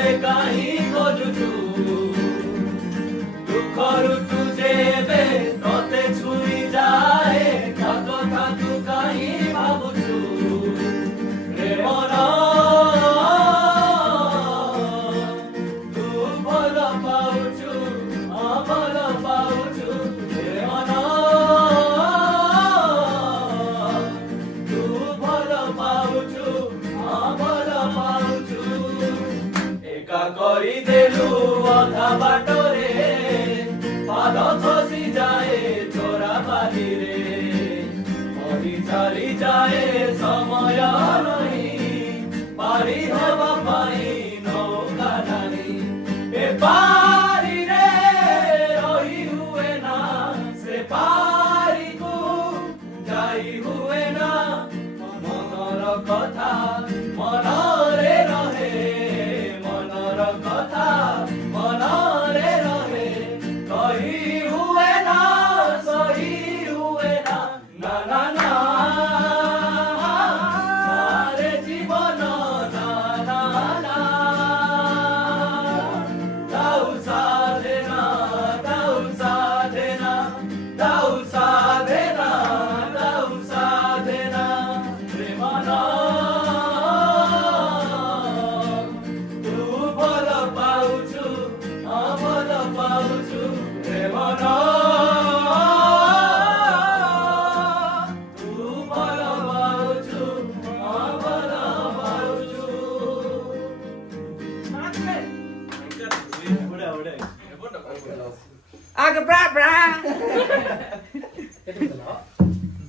रे काही खोजुछु दुखर तुझे बे तोते छुई जाए कतो थातु काही भाबुछु रे मना तू भल पाउछु अमल पाउछु रे मना तू भल पाउछु अमल पाउछु एका करी देलु अधा बाटोरे पाद खसी जाए चोरा बाली रे मरी चाली जाए समय नहीं पारी हेबा पाई नौका नानी ए पारी रे रही हुए ना से पारी को जाई हुए ना मनर कथा मनरे रहे मनर कथा मनरे रहे कही हुए ना सही हुए ना ना ना ना मारे जीवन ना ना ना दाऊ साधना दाऊ साधना दाऊ साधना दाऊ साधना प्रेमना तू भल पाउछु अमल पाउछु प्रेमना तू भल पाउछु अमल पाउछु Aga bra bra.